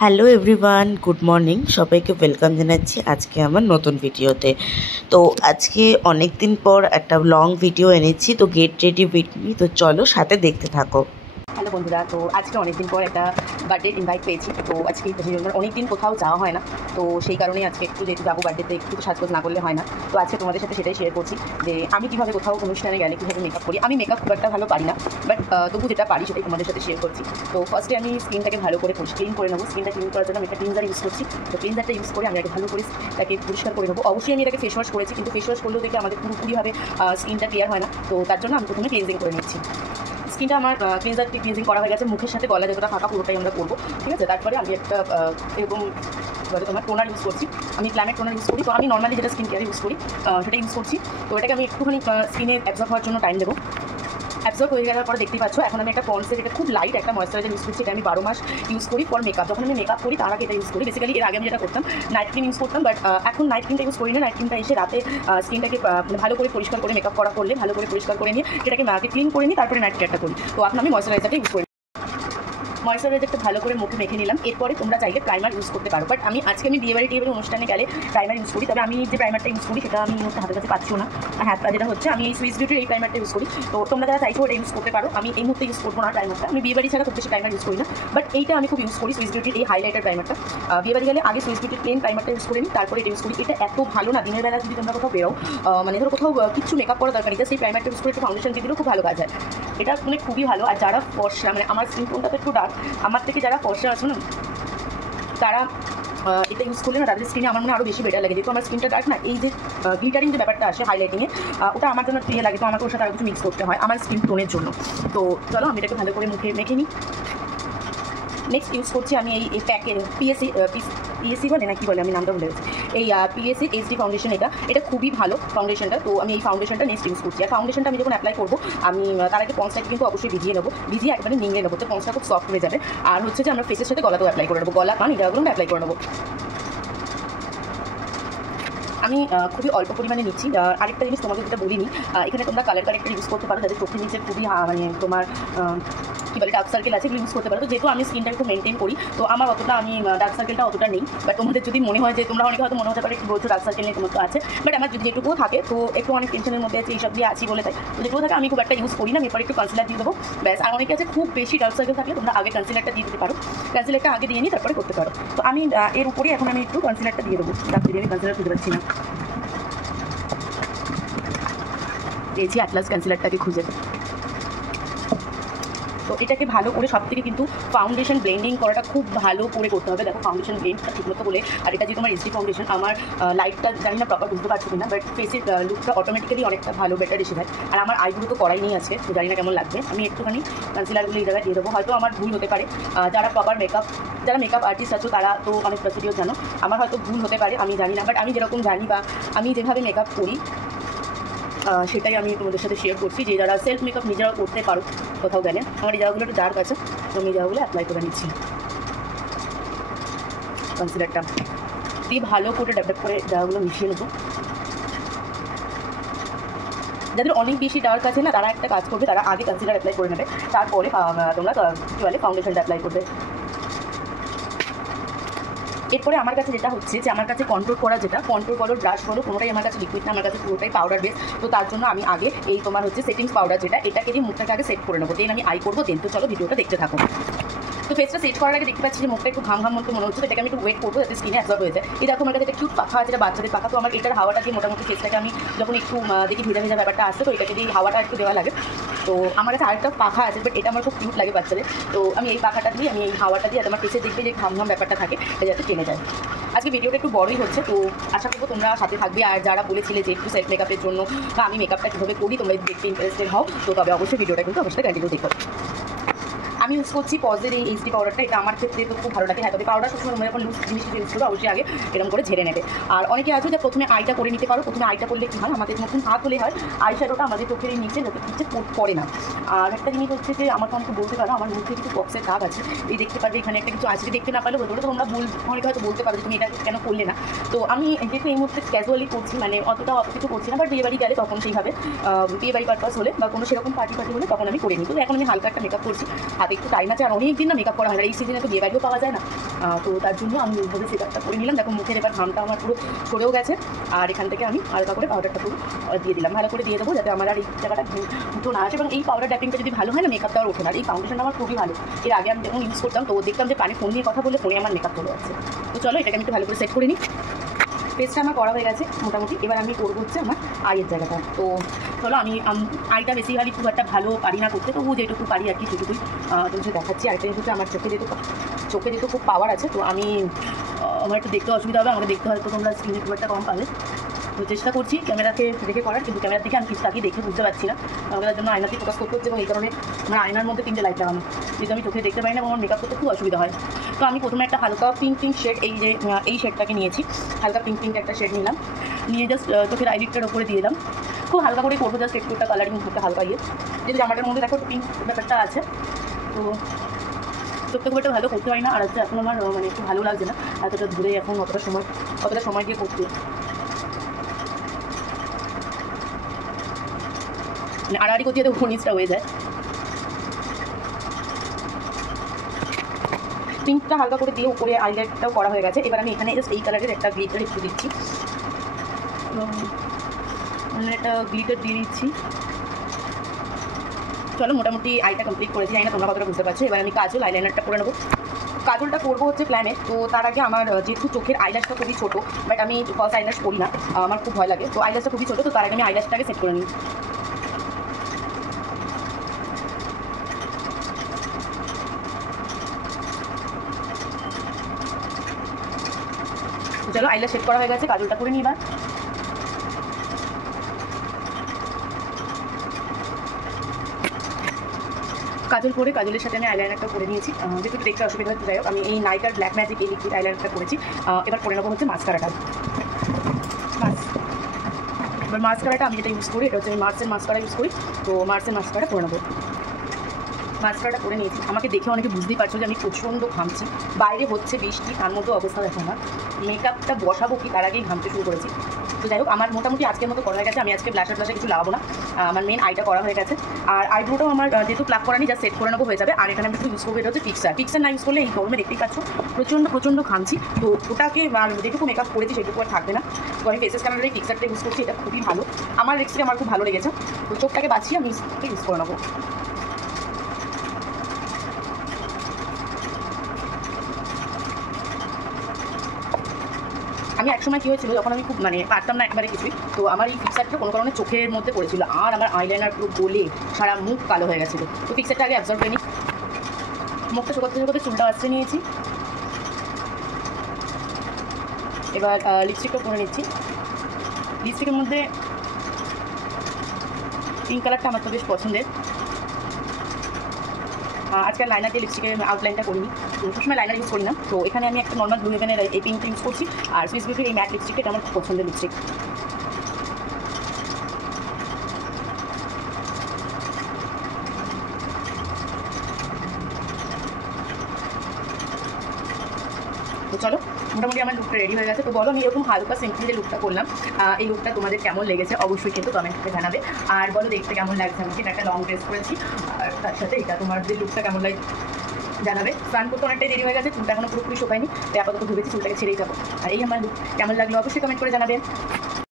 Hello everyone, good morning. সবাইকে welcome জানাচ্ছি আজকে আমার নতুন ভিডিওতে। তো আজকে অনেক দিন পর একটা লং ভিডিও এনেছি, তো গেট রেডি উইথ মি। তো চলো সাথে দেখতে থাকো। হ্যালো বন্ধুরা, তো আজকে অনেকদিন পর একটা বার্থডে ইনভাইট পেয়েছি। তো আজকে অনেকদিন কোথাও যাওয়া হয় না, তো সেই কারণেই আজকে একটু যেহেতু যাবো বার্থডেতে একটু সাজগোজ না করলে হয় না। তো আজকে তোমাদের সাথে সেটাই শেয়ার করছি যে আমি কীভাবে কোথাও অনুষ্ঠানে গেলে কীভাবে মেকআপ করি। আমি মেকআপ খুব একটা ভালো পারি না, বাট তবু যেটা পারি সেটাই তোমাদের সাথে শেয়ার করছি। তো ফার্স্টে আমি স্কিনটাকে ভালো করে ক্লিন করে নেবো। স্কিনটা ক্লিন করার জন্য আমি একটা ক্লিনজার ইউজ করছি। তো ক্লিনজারটা ইউজ করে আমি আগে ভালো করে তাকে পরিষ্কার করে নেবো। অবশ্যই আমি এটাকে ফেস ওয়াশ করেছি, কিন্তু ফেস ওয়াশ করলেও দেখে আমাদের পুরোপুরিভাবে স্কিনটা ক্লিয়ার হয় না। তো তার জন্য আমি প্রথমে ক্লিনজিং করে নিচ্ছি। স্কিনটা আমার ক্লিনজিং করা হয়ে গেছে। মুখের সাথে গলা যতটা ফাঁকা পুরোটাই আমরা করবো, ঠিক আছে। তারপরে আমি একটা এরকম তোমার টোনার ইউজ করছি। আমি ক্লাইমেট টোনার ইউজ করি। তো আমি নর্মালি যেটা স্কিন কেয়ার ইউজ করি সেটা ইউজ করছি। তো এটাকে আমি একটুখানি স্কিনে অ্যাবজর্ব হওয়ার জন্য টাইম দেবো। অ্যাবজর্ব হয়ে যাওয়ার পরে দেখতে পাচ্ছ এখন আমি একটা পন্ডসের এটা খুব লাইট একটা ময়েশ্চারাইজার ইউজ করছি। এটা আমি 12 মাস ইউজ করি ফর মেকআপ। যখন আমি মেকআপ করি তার আগে এটা ইউজ করি। বেসিক্যালি এর আগে আমি যেটা করতাম নাইট ক্রিম ইউজ করতাম, বাট এখন নাইট ক্রিমটা ইউজ করি না। নাইট ক্রিমটা এসে রাতে স্কিনটাকে ভালো করে পরিষ্কার করে মেকআপ করলে ভালো করে পরিষ্কার করে নিয়ে সেটাকে আগে ক্লিন করে নিই, তারপরে নাইট কেয়ারটা করি। তো এখন আমি ময়েশ্চারাইজারটা ইউজ করি। ময়েশ্চারাইজারটা ভালো করে মুখে মেখে নিলাম। এরপরে তোমরা চাইলে প্রাইমার ইউজ করতে পারো, বাট আমি আজকে বিয়েবাড়ি টিয়েবাড়ি অনুষ্ঠানে গেলে প্রাইমার ইউজ করি। তবে আমি যে প্রাইমারটা ইউজ করি সেটা আমি হাতের কাছে পাচ্ছিও না। হ্যাঁ, যেটা হচ্ছে আমি এই সুইস বিউটির এই প্রাইমারটা ইউজ করি। তো তোমরা যারা চাইছো ওটা ইউজ করতে পারো। আমি এই মুহূর্তে ইউজ করবো না প্রাইমারটা। আমি বিয়েবাড়ি ছাড়া খুব বেশি প্রাইমার ইউজ করি না, বাট এইটা আমি খুব ইউজ করি, সুইস বিউটির এই হাইলাইটার প্রাইমারটা। বিয়েবাড়ি গেলে আগে সুইস বিউটির প্লেন প্রাইমারটা ইউজ করে নিই, তারপরে এটা ইউজ করি। এটা এত ভালো না, দিনের বেলা যদি তোমরা কোথাও বেরো, মানে ধরো কোথাও কিছু মেকআপ করা দরকার নেই, সেই প্রাইমারটা ইউজ করে একটু ফাউন্ডেশন দিয়ে দিলেও খুব ভালো কাজ হয়। এটা মানে খুবই ভালো। আর যারা ফর্সা, মানে আমার স্কিন টোনটা তো একটু ডার্ক, আমার থেকে যারা ফর্সা আছে না তারা এটা ইউজ করলে না তাদের স্কিনে আমার মনে আরও বেশি বেটার লাগে। যেহেতু আমার স্কিনটা ডার্ক না, এই যে গ্লিটারিং যে ব্যাপারটা আসে হাইলাইটিংয়ে, ওটা আমার জন্য প্রিয় লাগে। তো আমাকে ওর সাথে আরও কিছু মিক্স করতে হয় আমার স্কিন টোনের জন্য। তো চলো আমি এটাকে ভালো করে মুখে মেখে নিই। নেক্সট ইউজ করছি আমি এই প্যাকের পিএসসি বলে না কি বলে, আমি নামটা ভুলে গেছি। এই পিএসসি এইচডি ফাউন্ডেশন, এটা খুবই ভালো ফাউন্ডেশনটা। তো আমি এই ফাউন্ডেশনটা নেক্সট ইউজ করছি। আর ফাউন্ডেশনটা আমি যখন অ্যাপ্লাই করবো আমি তার আগে পন্সটাকে কিন্তু অবশ্যই ভিজিয়ে নেবো। ভিজিয়ে একবারে নিংড়ে নেবো, তো পন্সটা খুব সফট হয়ে যাবে। আর হচ্ছে যে আমরা ফেসের সাথে গলাতেও অ্যাপ্লাই করে নেবো, গলা কান এটাগুলো অ্যাপ্লাই করে নেবো। আমি খুবই অল্প পরিমাণে নিচ্ছি। আরেকটা জিনিস তোমাকে যেটা বলিনি, এখানে তোমরা কালার কারেক্টার ইউজ করতে পারো, যাদের চোখের নিচে খুবই মানে তোমার কী বলে ডার্ক সার্কেল আছে, এগুলো ইউজ করতে পারো। তো যেহেতু আমি স্কিনটা একটু মেনটেন করি, তো আমার অতটা আমি ডার্ক সার্কেলটা অতটা নেই। বাট তোমাদের যদি মনে হয় যে তোমরা অনেকে হয়তো মনে হতে পারে কি বলছো ডার্ক সার্কেল নেই, তোমার তো আছে, বাট আমার যদি যেটুকুও থাকে তো একটু অনেক টেনশনের মধ্যে আছে, এইসব দিয়ে আছি বলে তাই তো যেটুকু থাকে আমি খুব একটা ইউজ করি না। আমি এরপরে একটু কনসিলার দিয়ে দেবো, ব্যাস। আর অনেকে আছে খুব বেশি ডার্ক সার্কেল থাকলে তোমরা আগে কনসিলারটা দিয়ে দিতে পারো। কনসিলারটা আগে দিয়ে নিই, তারপরে করতে পারো। তো আমি এর উপরে এখন আমি একটু কনসিলারটা দিয়ে দেবো। ডার্ক দিয়ে আমি কনসিলার খুঁজে পাচ্ছি না, পেয়েছি অ্যাটলাস কনসিলারটাকে খুঁজে। তো এটাকে ভালো করে সব থেকে কিন্তু ফাউন্ডেশন ব্লেন্ডিং করাটা খুব ভালো করে করতে হবে। দেখো ফাউন্ডেশন ব্লেন্ডটা ঠিকমতো বলে, আর এটা যে তোমার এইচডি ফাউন্ডেশন, আমার লাইটটা জানি না প্রপার বুঝতে পারছি না, বাট ফেসের লুকটা অটোমেটিক্যালি অনেকটা ভালো বেটার এসে যায়। আর আমার আইগুলো তো করাই নিয়ে আছে, তো জানি না কেমন লাগবে। আমি একটুখানি কনসিলারগুলো এই জায়গায় দিয়ে দেবো। হয়তো আমার ভুল হতে পারে, যারা মেকআপ আর্টিস্ট আছো তারা তো অনেক প্রসিডিওর জানো, আমার হয়তো ভুল হতে পারে, আমি জানি না। বাট আমি যেরকম জানি বা আমি যেভাবে মেকআপ করি সেটাই আমি তোমাদের সাথে শেয়ার করছি। যে যারা সেলফ মেকআপ নিজেরাও করতে পারো কোথাও গেলে। আমার এই জায়গাগুলো একটু ডার্ক আছে, তো আমি এই জায়গাগুলো অ্যাপ্লাই করে নিচ্ছি। কনসিলারটা দিয়ে ভালো করে ডেভেলপ করে জায়গাগুলো মিশিয়ে নেবো। যাদের অনেক বেশি ডার্ক আছে না, তারা একটা কাজ করবে, তারা আগে কনসিলার অ্যাপ্লাই করে নেবে, তারপরে তোমরা কী বলে ফাউন্ডেশনটা অ্যাপ্লাই করবে। এরপরে আমার কাছে যেটা হচ্ছে যে আমার কাছে কন্ট্রোল বলো ব্রাশ বলো কোনোটাই আমার কাছে লিকুইড না, আমার কাছে পুরোটাই পাউডার বেস। তো তার জন্য আমি আগে এই তোমার হচ্ছে সেটিংস পাউডার এটাকে দিয়ে মুখটাকে আগে সেট করে নেবো, দেন আমি আই করবো। দেন তো চলো ভিডিওটা দেখতে থাকো। তো ফেসটা সেট করার আগে দেখতে পাচ্ছি যে মুখটা একটু ঘাম মতো মনে হচ্ছে, এটাকে আমি একটু ওয়েট করবো যাতে স্কিনে অ্যাবজর্ব হয়ে যায়। এই দেখো আমার কাছে একটা কিউট পাখা আছে, যেটা বাচ্চাদের পাখা। তো আমার এটার হাওয়াটা দিয়ে মোটামুটি ফেসটাকে আমি যখন একটু দেখি ভেজা ভেজা ব্যাপারটা আসছে, তো এটাকে দিয়ে হাওয়াটা একটু দেওয়া লাগে। তো আমার কাছে আরেকটা পাখা আছে, বাট এটা আমার খুব কিউট লাগে বাচ্চাদের। তো আমি এই পাখাটা দিয়ে আমি এই হাওয়াটা দিয়ে আমার ফেসে দেখবে যে ঘাম ব্যাপারটা থাকে, এটা যাতে টেনে যায়। আজকে ভিডিওটা একটু বড়ই হচ্ছে, তো আশা করবো তোমরা সাথে থাকবে। আর যারা বলেছিলে যে একটু সেলফ মেকআপের জন্য বা আমি মেকআপটা কীভাবে করি তোমরা দেখতে ইন্টারেস্টেড হও, তো তবে অবশ্যই ভিডিওটা কিন্তু অবশ্যই কন্টিনিউ দেখো। আমি ইউজ করছি পজের এই এইচডি পাউডারটা, এটা আমার ক্ষেত্রে তো খুব ভালো লাগে। হ্যাঁ, তবে পাউডার সবসময় তোমরা যখন লুজ জিনিস ইউজ করো অবশ্যই আগে এরকম করে ঝেড়ে নেবে। আর অনেকে আছে যে প্রথমে আইটা করে নিতে পারো। প্রথমে আইটা করলে কী হয়, আমাদের নতুন হাত হলে হয় আই শ্যাডোটা আমাদের চোখের নিচে পড়ে না। আর একটা জিনিস হচ্ছে যে আমাকে অনেকে বলতে পারো আমার মুখে কিছু বক্সের দাগ আছে, এই দেখতে পারবে এখানে একটা কিছু আছে, দেখতে না পারলে বলতে পারো, তোমরা অনেকে হয়তো বলতে পারো যে তুমি এটা কেন করলে না। তো আমি যেহেতু এই মুহূর্তে ক্যাজুয়ালি করছি, মানে অত কিছু করছি না, বাট বিয়েবাড়ি গেলে তখন সেইভাবে বিয়েবাড়ি পারপাস হলে বা কোনো সেরকম পার্টি হলে তখন আমি করে নিই। তো এখন আমি হালকা একটা মেকআপ করছি, হাতে হাতে একটু টাইম আছে আর অনেক দিন না মেকআপ করা হয় না, এই সিজনে তো বিয়ে বাড়িও পাওয়া যায় না। তো তার জন্য আমি ওইভাবে সেটআপটা করে নিলাম। দেখো মুখের এবার ঘামটা আমার পুরো সরেও গেছে, আর এখান থেকে আমি হালকা করে পাউডারটা পুরো দিয়ে দিলাম, ভালো করে দিয়ে দেবো যাতে আমার আর এই জায়গাটা উঠো না আসে। এবং এই পাউডার ট্যাপিংটা যদি ভালো হয় না মেকআপটা আর ওঠে না। এই ফাউন্ডেশনটা আমার খুবই ভালো, এর আগে আমি যখন ইউজ করতাম তো দেখতাম যে কানে ফোন নিয়ে কথা বলে ফোনে আমার মেকআপ চলে যাচ্ছে। তো চলো এটাকে আমি একটু ভালো করে সেট করে নিই। ফেসটা আমার করা হয়ে গেছে মোটামুটি, এবার আমি করবো হচ্ছে আমার আইয়ের জায়গাটা। তো চলো আমি আইটা বেসিক্যালি খুব একটা ভালো পারি না করতে, তবু যেটুকু পারি আর কি সেটুকুই তোমাকে দেখাচ্ছি। আরেকটা জিনিস হচ্ছে আমার চোখে যেহেতু খুব পাওয়ার আছে, তো আমি আমার একটু দেখতে অসুবিধা হবে, আমাকে দেখতে হয়তো তোমরা স্ক্রিনে খুব একটা কম পাবে। তো চেষ্টা করছি ক্যামেরাতে দেখে করার, কিন্তু ক্যামেরার দিকে আমি কিছু তাকিয়ে দেখে বুঝতে পারছি না, আমাকে তার জন্য আয়নাতেই ফোকাস করতে হচ্ছে। এবং এই কারণে আমার আয়নার মধ্যে 3টে লাইট লাগানো, কিন্তু আমি চোখে দেখতে পাই না এবং আমার মেকআপ করতে খুব অসুবিধা হয়। তো আমি প্রথমে একটা হালকা পিঙ্ক শেড, এই শেডটাকে নিয়েছি, হালকা পিঙ্ক একটা শেড নিলাম, নিয়ে জাস্ট চোখের আইলিডটার ওপরে দিয়ে দিলাম। খুব হালকা করে করবো, জাস্ট একটু একটা কালারিং একটা হালকা যেহেতু জামাটার মধ্যে দেখো পিঙ্ক ব্যাপারটা আছে। তো চোখটা খুব একটা ভালো করতে হয় না, আর আজকে এখন আমার মানে একটু ভালো লাগছে না এতটা দূরে এখন অতটা সময় দিয়ে করতে, মানে আড়াআড়ি করতে যাতে ঘনিষ্ঠটা হয়ে যায়। পিঙ্কটা হালকা করে দিয়ে উপরে আইলাইটটাও করা হয়ে গেছে। এবার আমি এখানে জাস্ট এই কালারের একটা গ্লিটার একটু দিচ্ছি, একটা গ্লিটার দিয়ে দিচ্ছি। চলো মোটামুটি আইটা কমপ্লিট করেছি, জানি না তোমরা কতটা বুঝতে পারছো। এবার আমি কাজল আইলাইনারটা করে নেবো। কাজলটা করবো হচ্ছে প্ল্যানে। তো তার আগে আমার যেহেতু চোখের আইল্যাশটা খুবই ছোটো, বাট আমি ফলস আইল্যাশ করি না, আমার খুব ভয় লাগে, তো আইল্যাশটা খুবই ছোটো, তো তার আগে আমি আইল্যাশটাকে সেট করে নিই। চলো আইল্যাশ সেট করা হয়ে গেছে, কাজলটা করে নিই এবার। কাজল করে কাজলের সাথে আমি আইলাইনারটা করে নিয়েছি, যেহেতু দেখতে অসুবিধা হচ্ছে, যাই হোক আমি এই নাইকার ব্ল্যাক ম্যাজিক এই লিকুইড আইলাইনারটা করেছি। এবার করে নেবো হচ্ছে মাস্কারাটা। এবার মাস্কারাটা আমি যেটা ইউজ করি এটা হচ্ছে আমি মার্সের মাস্কারা ইউজ করি, তো মার্সের মাস্কারা করে নেবো। মাস্কারাটা করে নিয়েছি, আমাকে দেখে অনেকে বুঝতেই পারছো যে আমি প্রচণ্ড ঘামছি, বাইরে হচ্ছে বৃষ্টি, তার মধ্যে অবস্থা দেখো আমার, মেকআপটা বসাবো কি তার আগেই ঘামতে শুরু করেছি। তো যাই হোক আমার মোটামুটি আজকের মতো করা হয়ে গেছে, আমি আজকে ব্লাশার কিছু লাগাবো না, আমার মেন আইটা করা হয়ে গেছে। আর আইব্রোটাও আমার যেহেতু প্লাক করা নেই, জাস্ট সেট করে নেবো হয়ে যাবে। আর এখানে আমি একটু ইউজ করবো এটা হচ্ছে ফিক্সার না ইউজ করলে এই গরমে দেখতেই পাচ্ছ প্রচণ্ড ঘামছি, তো ওটাকে যেটুকু মেকআপ করেছি সেটুকু আর থাকবে না। তো আমি ফেসেস কালারের এই ফিক্সারটা ইউজ করছি, এটা খুবই ভালো, আমার এক্সপিরিয়েন্স আমার খুব ভালো লেগেছে। তো চোখটাকে বাঁচিয়ে আমি ইউজ করে নেবো। আমি একসময় কী হয়েছিল, যখন আমি খুব মানে পারতাম না একবারে কিছুই, তো আমার এই ফিক্সারটা কোনো কারণে চোখের মধ্যে পড়েছিল, আর আমার আইলাইনার পুরো গলে সারা মুখ কালো হয়ে গেছিলো। তো ফিক্সারটা আগে অ্যাবজর্ব করে নিই। মুখটা শুকোতে চুলটা আসতে নিয়েছি, এবার লিপস্টিকটা করে নিচ্ছি। লিপস্টিকের মধ্যে পিঙ্ক কালারটা আমার তো বেশ পছন্দের। আজকাল লাইনার দিয়ে লিপস্টিকের আউটলাইনটা করিনি, তো সবসময় লাইনার ইউজ করি না, তো এখানে আমি একটা নর্মাল ব্লু হেভেনের এই পিঙ্কটা ইউজ করছি। আর সুইস বিউটির এই ম্যাট লিপস্টিকটা এটা আমার খুব পছন্দের লিপস্টিক। তো চলো মোটামুটি আমার লুকটা রেডি হয়ে গেছে। তো বলো আমি এরকম হালকা সিম্পলি যে লুকটা করলাম, এই লুকটা তোমাদের কেমন লেগেছে অবশ্যই কিন্তু কমেন্টে জানাবে। আর বলো দেখতে কেমন লাগছে আমাকে, এটা একটা লং ড্রেস করেছি, আর তার সাথে এটা তোমার যে লুকটা কেমন লাগে জানাবে। স্নান করতে অনেকটাই দেরি হয়ে গেছে, চুলটা এখনো পুরোপুরি শোকায়নি, তাই আপাতত ভেবেছি চুলটাকে ছেড়েই যাবো। আর এই আমার লুক কেমন লাগলো অবশ্যই কমেন্ট করে জানাবেন।